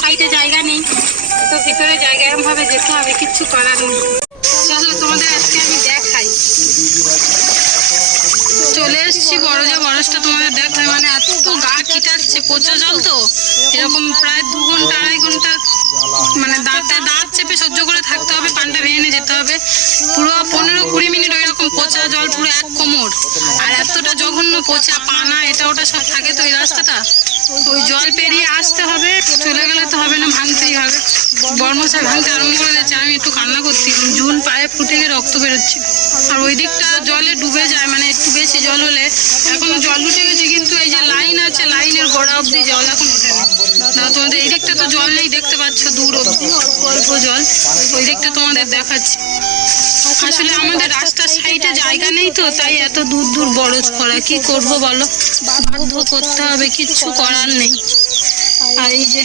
সাইডে জায়গা নেই, তো ভিতরে জায়গা এরকম ভাবে যেতে হবে, কিচ্ছু করার নেই। চলো তোমাদের আজকে আমি দেখাই। চলে এসেছি বরজটা তোমাদের দেখায়, মানে এত গা ছিটাচ্ছে, পচা জল তো এরকম প্রায় 2 ঘন্টা 2.5 ঘন্টা মানে দাঁত চেপে সহ্য করে থাকতে হবে, পানটা ভেঙে যেতে হবে। পুরো 15-20 মিনিট ওই রকম পচা জল, পুরো 1 কোমর, আর এতটা জঘন্য পচা পানা এটা ওটা সব থাকে তো এই রাস্তাটা। ওই জল পেরিয়ে আসতে হবে, চলে গেলে তো হবে না, ভাঙতেই হবে। বর্মশাই ভাঙতে আরম্ভ করে দিয়েছে, আমি একটু কান্না করছি, জুন পায়ে ফুটে গিয়ে রক্ত বেরোচ্ছে। আর ওই দিকটা জলে ডুবে যায়, মানে একটু বেশি জল হলে। এখন জল উঠে গেছে, কিন্তু এই যে লাইন আছে, লাইনের গোড়া অব্দি জল এখন ওঠেনি। না তোমাদের এই দিকটা তো জল নেই, দেখতে পাচ্ছ দূর অব্দি অল্প অল্প জল, ওই দিকটা তোমাদের দেখাচ্ছি। আসলে আমাদের রাস্তার সাইডে জায়গা নেই তো, তাই এত দূর দূর বরজ করা, কি করব বলো, বাধ্য করতে হবে, কিচ্ছু করার নেই। আর এই যে